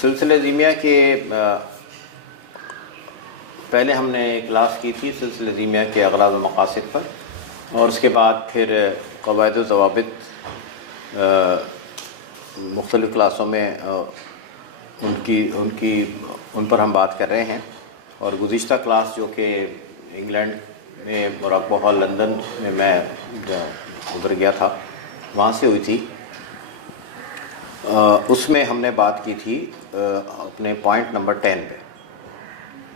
سلسلہ زیمیہ کے پہلے ہم نے کلاس کی تھی سلسلہ زیمیہ کے اغراض و مقاصد پر، اور اس کے بعد پھر قواعد و ضوابط مختلف کلاسوں میں ان پر ہم بات کر رہے ہیں. اور گزشتہ کلاس جو کہ انگلینڈ میں مراقبہ ہال لندن میں گزر گیا تھا، وہاں سے ہوئی تھی، اس میں ہم نے بات کی تھی اپنے پوائنٹ نمبر 10 پہ،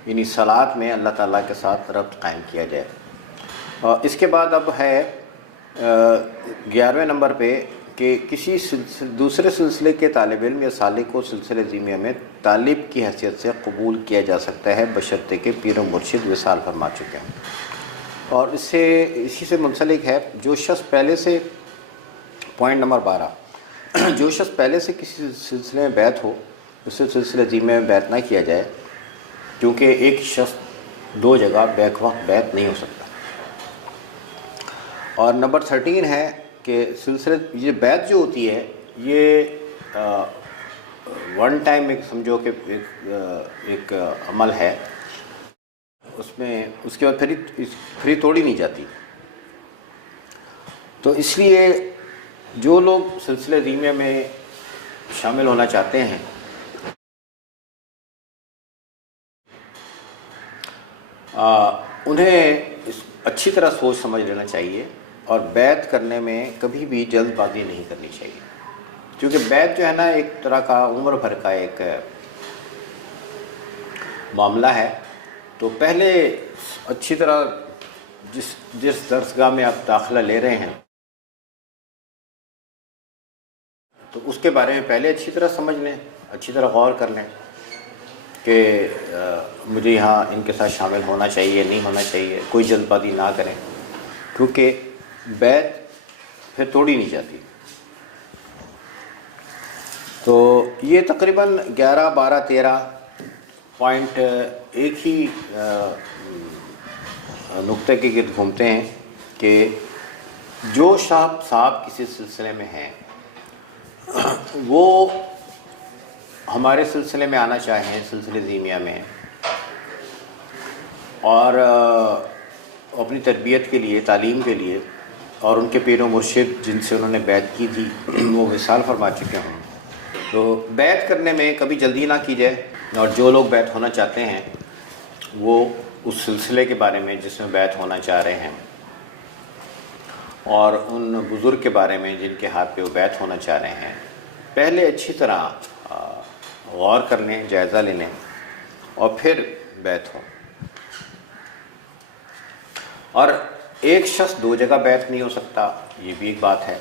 یعنی صلاۃ میں اللہ تعالیٰ کے ساتھ ربط قائم کیا جائے. اس کے بعد اب ہے 11ویں نمبر پہ کہ کسی دوسرے سلسلے کے طالب علم یا سالک کو سلسلہ زیمیہ میں طالب کی حیثیت سے قبول کیا جا سکتا ہے بشرطے کہ پیر و مرشد وصال فرما چکے ہیں. اور اسی سے منسلک ہے جو شخص پہلے سے پوائنٹ نمبر 12، جو شخص پہلے سے کسی سلسلے میں بیعت ہو اسے سلسلہ زیمیہ میں بیعت نہ کیا جائے، کیونکہ ایک شخص دو جگہ بیک وقت بیعت نہیں ہو سکتا. اور نمبر 13 ہے کہ یہ بیعت جو ہوتی ہے یہ ون ٹائم ایک سمجھو کہ ایک عمل ہے، اس میں اس کے بعد پھر توڑی نہیں جاتی. تو اس لیے جو لوگ سلسلہ زیمیہ میں شامل ہونا چاہتے ہیں انہیں اچھی طرح سوچ سمجھ لینا چاہیے، اور بیعت کرنے میں کبھی بھی جلد بازی نہیں کرنی چاہیے، کیونکہ بیعت جو ہے نا ایک طرح کا عمر بھر کا ایک معاملہ ہے. تو پہلے اچھی طرح جس درسگاہ میں آپ داخلہ لے رہے ہیں تو اس کے بارے میں پہلے اچھی طرح سمجھ لیں، اچھی طرح غور کر لیں کہ مجھے یہاں ان کے ساتھ شامل ہونا چاہیے نہیں ہونا چاہیے. کوئی جلد بازی نہ کریں، کیونکہ بیعت پھر توڑی نہیں جاتی. تو یہ تقریباً 11، 12، 13 پوائنٹ ایک ہی نقطے کے گرد گھومتے ہیں کہ جو صاحب کسی سلسلے میں ہیں وہ ہمارے سلسلے میں آنا چاہیں، سلسلے زیمیہ میں، اور اپنی تربیت کے لیے، تعلیم کے لیے، اور ان کے پیر و مرشد جن سے انہوں نے بیعت کی تھی وہ وصال فرما چکے ہوں، تو بیعت کرنے میں کبھی جلدی نہ کی جائے. اور جو لوگ بیعت ہونا چاہتے ہیں وہ اس سلسلے کے بارے میں جس میں بیعت ہونا چاہ رہے ہیں اور ان بزرگ کے بارے میں جن کے ہاتھ پہ وہ بیعت ہونا چاہ رہے ہیں پہلے اچھی طرح غور کر لیں، جائزہ لے لیں، اور پھر بیعت ہو. اور ایک شخص دو جگہ بیعت نہیں ہو سکتا، یہ بھی ایک بات ہے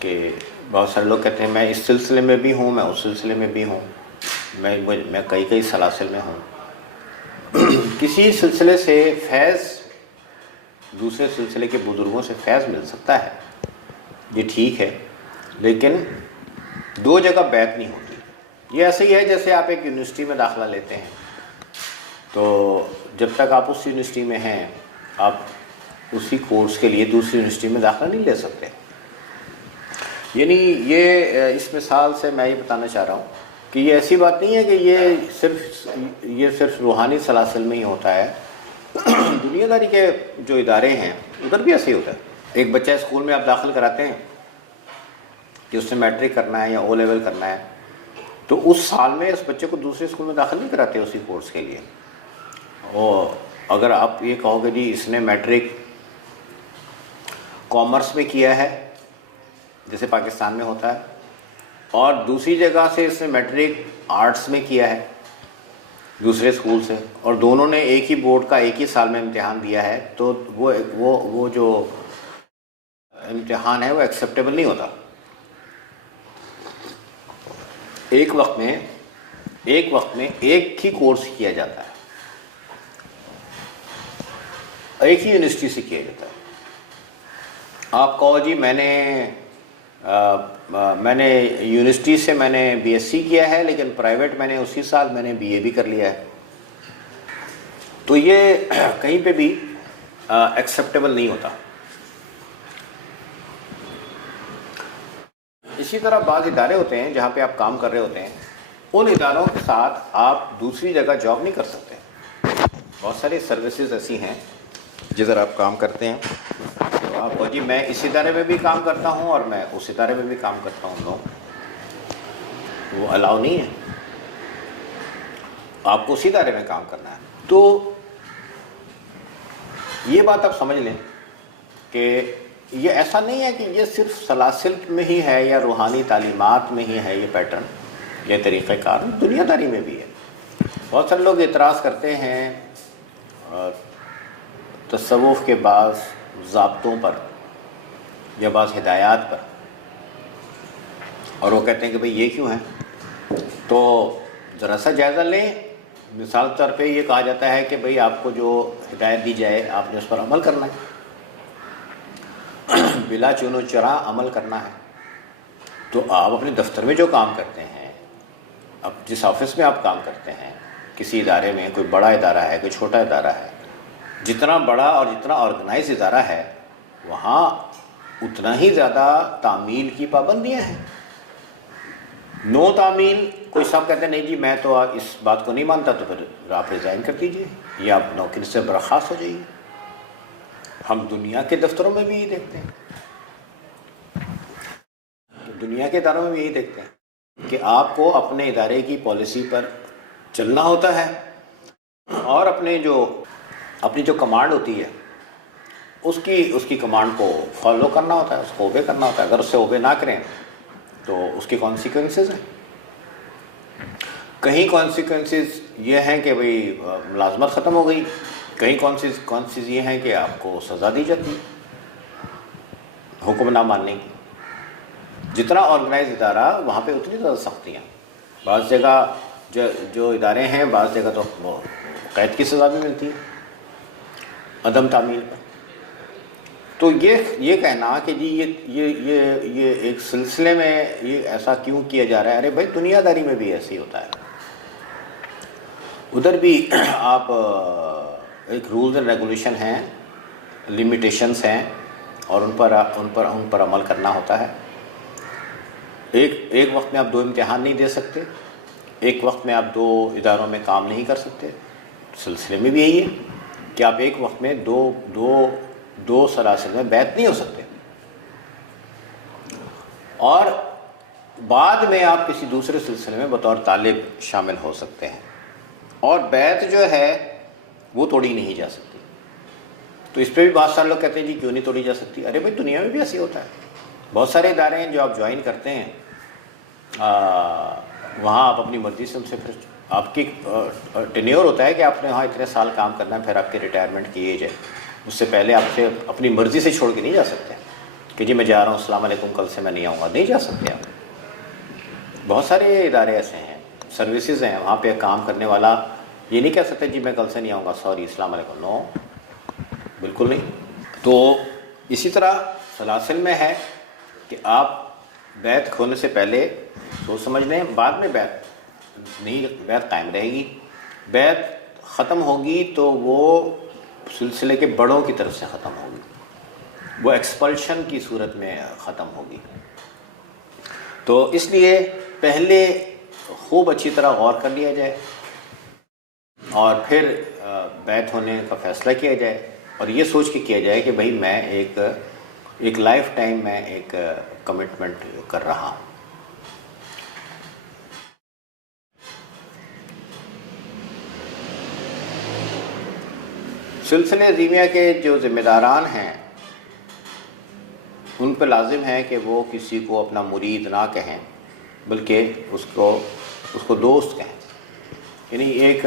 کہ بہت سارے لوگ کہتے ہیں میں اس سلسلے میں بھی ہوں، میں اس سلسلے میں بھی ہوں، میں کئی سلاسل میں ہوں. کسی سلسلے سے فیض، دوسرے سلسلے کے بزرگوں سے فیض مل سکتا ہے، یہ ٹھیک ہے، لیکن دو جگہ بیعت نہیں ہوتی. یہ ایسے ہی ہے جیسے آپ ایک یونیورسٹی میں داخلہ لیتے ہیں، تو جب تک آپ اس یونیورسٹی میں ہیں آپ اسی کورس کے لیے دوسری یونیورسٹی میں داخلہ نہیں لے سکتے. یعنی یہ اس مثال سے میں یہ بتانا چاہ رہا ہوں کہ یہ ایسی بات نہیں ہے کہ یہ صرف روحانی سلاسل میں ہی ہوتا ہے. دنیا داری کے جو ادارے ہیں ادھر بھی ایسے ہی ہوتا ہے. ایک بچہ اسکول میں آپ داخل کراتے ہیں کہ اس نے میٹرک کرنا ہے یا او لیول کرنا ہے، تو اس سال میں اس بچے کو دوسرے اسکول میں داخل نہیں کراتے اسی کورس کے لیے. اور اگر آپ یہ کہو گے جی اس نے میٹرک کامرس میں کیا ہے جیسے پاکستان میں ہوتا ہے، اور دوسری جگہ سے اس نے میٹرک آرٹس میں کیا ہے دوسرے اسکول سے، اور دونوں نے ایک ہی بورڈ کا ایک ہی سال میں امتحان دیا ہے، تو وہ جو امتحان ہے وہ ایکسیپٹیبل نہیں ہوتا. ایک وقت میں ایک ہی کورس کیا جاتا ہے، ایک ہی یونیورسٹی سے کیا جاتا ہے. آپ کہو جی میں نے یونیورسٹی سے میں نے بی ایس سی کیا ہے، لیکن پرائیویٹ میں نے اسی سال میں نے بی اے بھی کر لیا ہے، تو یہ کہیں پہ بھی ایکسیپٹیبل نہیں ہوتا. اسی طرح بعض ادارے ہوتے ہیں جہاں پہ آپ کام کر رہے ہوتے ہیں ان اداروں کے ساتھ آپ دوسری جگہ جاب نہیں کر سکتے. بہت ساری سروسز ایسی ہیں جدھر آپ کام کرتے ہیں تو آپ کو جی میں اس ادارے میں بھی کام کرتا ہوں اور میں اس ادارے میں بھی کام کرتا ہوں. نو، وہ الاؤ نہیں ہے. آپ کو اسی ادارے میں کام کرنا ہے. تو یہ بات آپ سمجھ لیں کہ یہ ایسا نہیں ہے کہ یہ صرف سلاسل میں ہی ہے یا روحانی تعلیمات میں ہی ہے یہ پیٹرن، یہ طریقہ کار دنیا داری میں بھی ہے. بہت سارے لوگ اعتراض کرتے ہیں تصوف کے بعض ضابطوں پر یا بعض ہدایات پر، اور وہ کہتے ہیں کہ بھئی یہ کیوں ہے. تو ذرا سا جائزہ لیں. مثال طور پہ یہ کہا جاتا ہے کہ بھئی آپ کو جو ہدایت دی جائے آپ نے اس پر عمل کرنا ہے، بلا چون و چرا عمل کرنا ہے. تو آپ اپنے دفتر میں جو کام کرتے ہیں، اب جس آفس میں آپ کام کرتے ہیں، کسی ادارے میں، کوئی بڑا ادارہ ہے کوئی چھوٹا ادارہ ہے، جتنا بڑا اور جتنا آرگنائز ادارہ ہے وہاں اتنا ہی زیادہ تعمیل کی پابندیاں ہیں. نو تعمیل، کوئی صاحب کہتے ہیں نہیں جی میں تو اس بات کو نہیں مانتا، تو پھر آپ ریزائن کر دیجیے یا آپ نوکری سے برخاست ہو جائیے. ہم دنیا کے دفتروں میں بھی یہی دیکھتے ہیں، دنیا کے اداروں میں بھی یہی دیکھتے ہیں کہ آپ کو اپنے ادارے کی پالیسی پر چلنا ہوتا ہے اور اپنی جو کمانڈ ہوتی ہے اس کی کمانڈ کو فالو کرنا ہوتا ہے، اس کو اوبے کرنا ہوتا ہے. اگر اس سے اوبے نہ کریں تو اس کے کانسیکوینسز ہیں. کہیں کانسیکوینسز یہ ہیں کہ بھئی ملازمت ختم ہو گئی، کہیں کانسیکوینسز یہ ہیں کہ آپ کو سزا دی جاتی ہے حکم نہ ماننے کی. جتنا آرگنائز ادارہ وہاں پہ اتنی زیادہ سختیاں. بعض جگہ جو ادارے ہیں بعض جگہ تو قید کی سزا بھی ملتی ہے عدم تعمیل پر. تو یہ کہنا کہ جی یہ ایک سلسلے میں یہ ایسا کیوں کیا جا رہا ہے، ارے بھائی دنیا داری میں بھی ایسے ہی ہوتا ہے. ادھر بھی آپ ایک رولز اینڈ ریگولیشن ہیں، لمیٹیشنز ہیں اور ان پر عمل کرنا ہوتا ہے. ایک وقت میں آپ 2 امتحان نہیں دے سکتے، ایک وقت میں آپ 2 اداروں میں کام نہیں کر سکتے. سلسلے میں بھی یہی ہے کہ آپ ایک وقت میں دو سلاسل میں بیعت نہیں ہو سکتے، اور بعد میں آپ کسی دوسرے سلسلے میں بطور طالب شامل ہو سکتے ہیں، اور بیعت جو ہے وہ توڑی نہیں جا سکتی. تو اس پہ بھی بہت سارے لوگ کہتے ہیں جی کیوں نہیں توڑی جا سکتی. ارے بھائی دنیا میں بھی ایسے ہوتا ہے. بہت سارے ادارے ہیں جو آپ جوائن کرتے ہیں، وہاں آپ اپنی مرضی سے ان سے پھر آپ کی ٹینیور ہوتا ہے کہ آپ نے وہاں اتنے سال کام کرنا ہے، پھر آپ کی ریٹائرمنٹ کی ایج ہے. اس سے پہلے آپ سے اپنی مرضی سے چھوڑ کے نہیں جا سکتے کہ جی میں جا رہا ہوں السلام علیکم کل سے میں نہیں آؤں گا. نہیں جا سکتے آپ. بہت سارے ادارے ایسے ہیں، سروسز ہیں، وہاں پہ کام کرنے والا یہ نہیں کہہ سکتے جی میں کل سے نہیں آؤں گا، سوری السلام علیکم. نو، بالکل نہیں. تو اسی طرح سلاسل میں ہے کہ آپ بیعت کھونے سے پہلے سوچ سمجھ لیں، بعد میں بیعت قائم رہے گی. بیعت ختم ہوگی تو وہ سلسلے کے بڑوں کی طرف سے ختم ہوگی، وہ ایکسپلشن کی صورت میں ختم ہوگی. تو اس لیے پہلے خوب اچھی طرح غور کر لیا جائے اور پھر بیعت ہونے کا فیصلہ کیا جائے، اور یہ سوچ کے کیا جائے کہ بھئی میں ایک لائف ٹائم میں ایک کمٹمنٹ کر رہا ہوں. سلسلے عظیمیہ کے جو ذمہ داران ہیں ان پہ لازم ہے کہ وہ کسی کو اپنا مرید نہ کہیں بلکہ اس کو دوست کہیں. یعنی ایک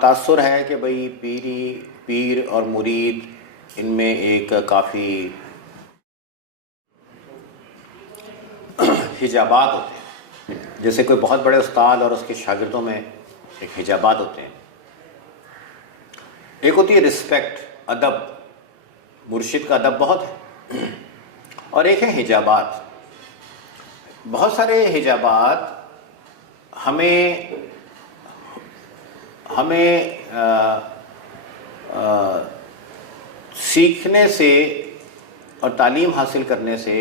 تاثر ہے کہ بھئی پیر اور مرید ان میں ایک کافی حجابات ہوتے ہیں. جیسے کوئی بہت بڑے استاد اور اس کے شاگردوں میں ایک حجابات ہوتے ہیں. ایک ہوتی ہے رسپیکٹ، ادب، مرشد کا ادب بہت ہے، اور ایک ہے حجابات. بہت سارے حجابات ہمیں سیکھنے سے اور تعلیم حاصل کرنے سے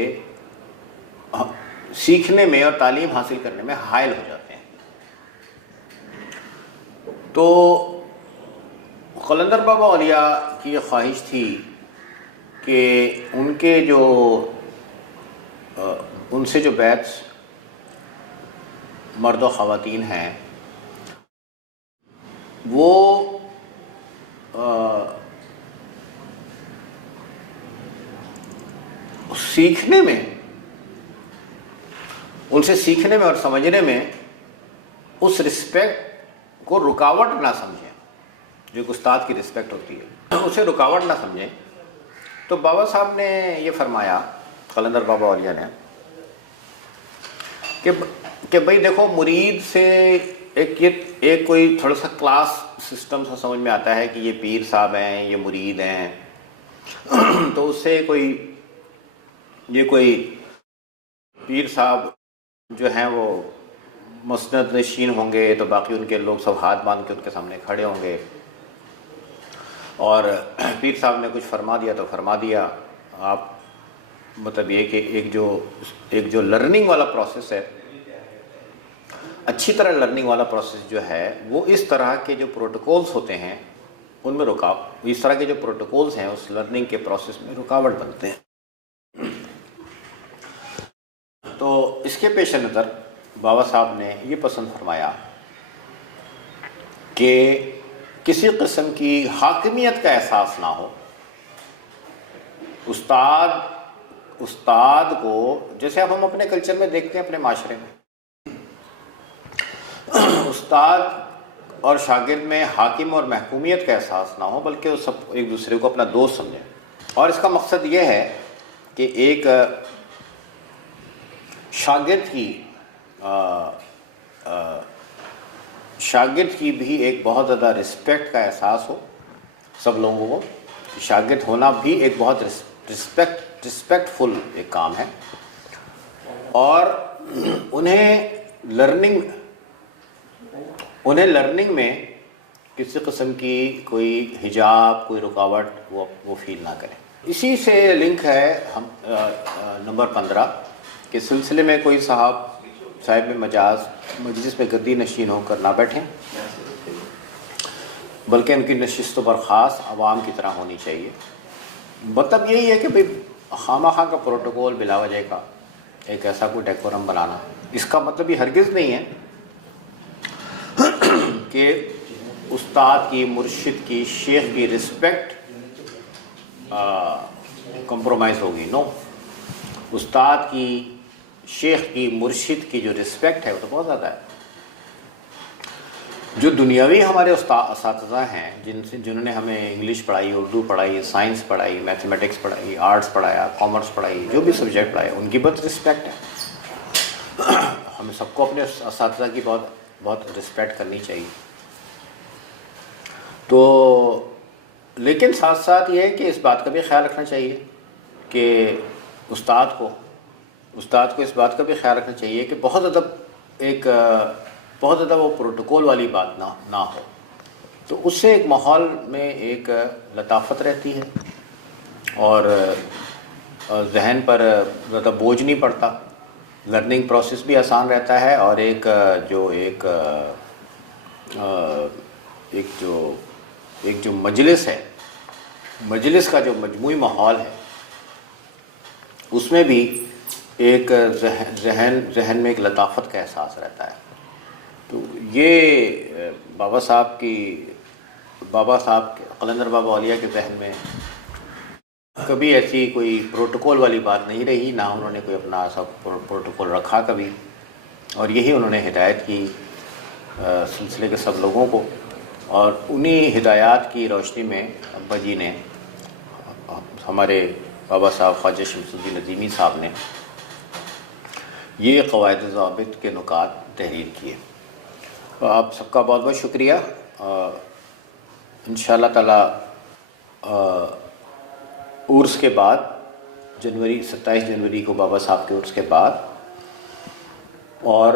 سیکھنے میں اور تعلیم حاصل کرنے میں حائل ہو جاتے ہیں۔ تو قلندر بابا اولیاء کی یہ خواہش تھی کہ ان کے جو ان سے جو بیچ مرد و خواتین ہیں وہ سیکھنے میں، ان سے سیکھنے میں اور سمجھنے میں اس رسپیکٹ کو رکاوٹ نہ سمجھیں، جو ایک استاد کی رسپیکٹ ہوتی ہے اسے رکاوٹ نہ سمجھیں۔ تو بابا صاحب نے یہ فرمایا، قلندر بابا اولیاء نے، کہ بھئی دیکھو، مرید سے ایک کوئی تھوڑا سا کلاس سسٹم سا سمجھ میں آتا ہے کہ یہ پیر صاحب ہیں، یہ مرید ہیں، تو اس سے یہ کوئی پیر صاحب جو ہیں وہ مسند نشین ہوں گے تو باقی ان کے لوگ سب ہاتھ باندھ کے ان کے سامنے کھڑے ہوں گے، اور پیر صاحب نے کچھ فرما دیا تو فرما دیا۔ آپ مطلب یہ کہ ایک جو لرننگ والا پروسیس ہے، اچھی طرح لرننگ والا پروسیس جو ہے وہ اس طرح کے جو پروٹوکولز ہوتے ہیں ان میں اس طرح کے جو پروٹوکولز ہیں اس لرننگ کے پروسیس میں رکاوٹ بنتے ہیں۔ تو اس کے پیش نظر بابا صاحب نے یہ پسند فرمایا کہ کسی قسم کی حاکمیت کا احساس نہ ہو۔ استاد کو، جیسے اب ہم اپنے کلچر میں دیکھتے ہیں، اپنے معاشرے میں استاد اور شاگرد میں حاکم اور محکومیت کا احساس نہ ہو، بلکہ وہ سب ایک دوسرے کو اپنا دوست سمجھیں۔ اور اس کا مقصد یہ ہے کہ ایک شاگرد کی بھی ایک بہت زیادہ رسپیکٹ کا احساس ہو سب لوگوں کو۔ شاگرد ہونا بھی ایک بہت رسپیکٹ فل ایک کام ہے، اور انہیں لرننگ میں کسی قسم کی کوئی حجاب، کوئی رکاوٹ وہ فیل نہ کریں۔ اسی سے لنک ہے نمبر 15 کہ سلسلے میں کوئی صاحب مجلس میں گدی نشین ہو کر نہ بیٹھیں، بلکہ ان کی نشست و برخاست عوام کی طرح ہونی چاہیے۔ مطلب یہی ہے کہ بھئی خواہ کا پروٹوکول بلا وجہ کا ایک ایسا کوئی ڈیکورم بنانا، اس کا مطلب یہ ہرگز نہیں ہے کہ استاد کی، مرشد کی، شیخ کی رسپیکٹ کمپرومائز ہوگی۔ نو، استاد کی، شیخ کی، مرشد کی جو رسپیکٹ ہے وہ تو بہت زیادہ ہے۔ جو دنیاوی ہمارے اساتذہ ہیں جنہوں نے ہمیں انگلش پڑھائی، اردو پڑھائی، سائنس پڑھائی، میتھمیٹکس پڑھائی، آرٹس پڑھایا، کامرس پڑھائی، جو بھی سبجیکٹ پڑھائے، ان کی بہت رسپیکٹ ہے۔ ہمیں سب کو اپنے اساتذہ کی بہت رسپیکٹ کرنی چاہیے۔ تو لیکن ساتھ ساتھ یہ ہے کہ اس بات کا بھی خیال رکھنا چاہیے کہ استاد کو اس بات کا بھی خیال رکھنا چاہیے کہ بہت زیادہ وہ پروٹوکول والی بات نہ ہو، تو اس سے ایک ماحول میں ایک لطافت رہتی ہے اور ذہن پر زیادہ بوجھ نہیں پڑتا، لرننگ پروسیس بھی آسان رہتا ہے، اور ایک جو مجلس ہے، مجلس کا جو مجموعی ماحول ہے، اس میں بھی ایک ذہن میں ایک لطافت کا احساس رہتا ہے۔ تو یہ بابا صاحب قلندر بابا اولیاء کے ذہن میں کبھی ایسی کوئی پروٹوکول والی بات نہیں رہی، نہ انہوں نے کوئی اپنا ایسا پروٹوکول رکھا کبھی، اور یہی انہوں نے ہدایت کی سلسلے کے سب لوگوں کو، اور انہی ہدایات کی روشنی میں ابا جی نے، ہمارے بابا صاحب خواجہ شمس الدین عظیمی صاحب نے یہ قواعد و ضوابط کے نکات تحریر کیے۔ آپ سب کا بہت بہت شکریہ۔ انشاءاللہ تعالی عرس کے بعد 27 جنوری کو بابا صاحب کے عرس کے بعد اور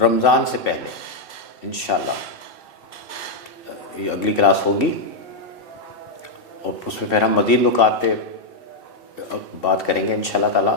رمضان سے پہلے انشاءاللہ یہ اگلی کلاس ہوگی، اور اس میں پھر ہم مزید نکات پہ بات کریں گے انشاءاللہ تعالی۔